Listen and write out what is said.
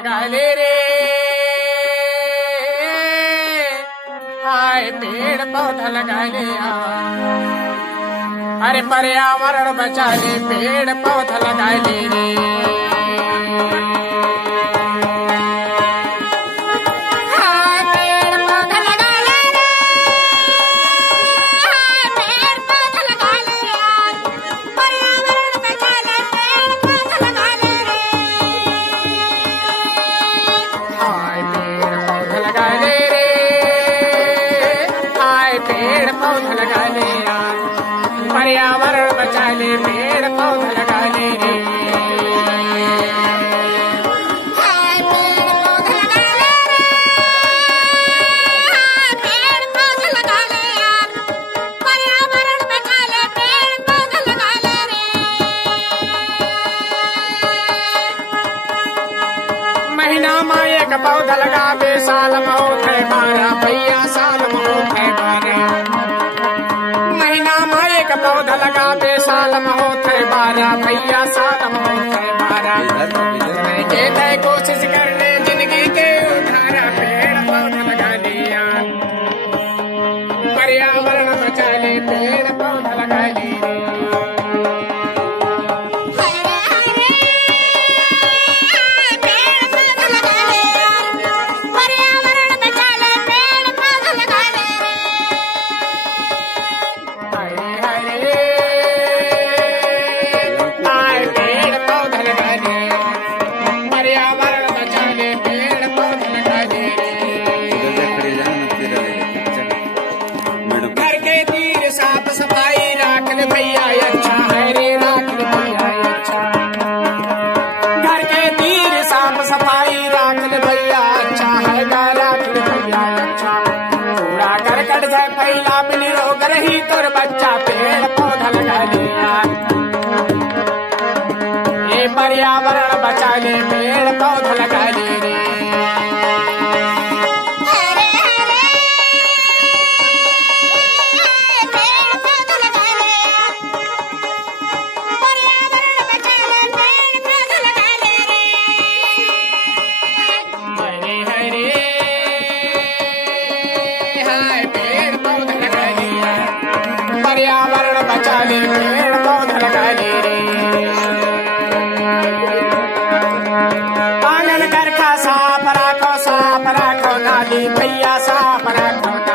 लगा ले रे, हाय पेड़ पौधा लगा ले। अरे पर्यावरण बचा ले, पेड़ पौधा लगा ले रे। पर्यावरण बचा ले, पेड़ पौधा लगा ले रे। पेड़ पौधा लगा ले यार, पर्यावरण बचा ले, पेड़ पौधा लगा ले रे। महीना में एक पौधा लगावे, साल में होते 12 भैया, साल में होते 12। महीना में एक पौधा लगावे, साल में होते 12 भैया, साल में होते 12। कोशिश कर ले जिंदगी के उधारा, पेड़ पौधा लगा लिया। पर्यावरण बचा ले, पेड़ पौधा लगा ले। साफ सफाई राख ले भैया, अच्छा है रे, राख ले भैया अच्छा। घर के तीर साफ सफाई राख ले भैया, अच्छा है गा, राख ले भैया अच्छा। कूड़ा करकट जाए फैला, बिनी रोग रही तोर बच्चा, पेड़ पौधा लगा लिया। ये पर्यावरण बचा ले, पेड़ पौधा लगा ले रे। पर्यावरण बचा ले।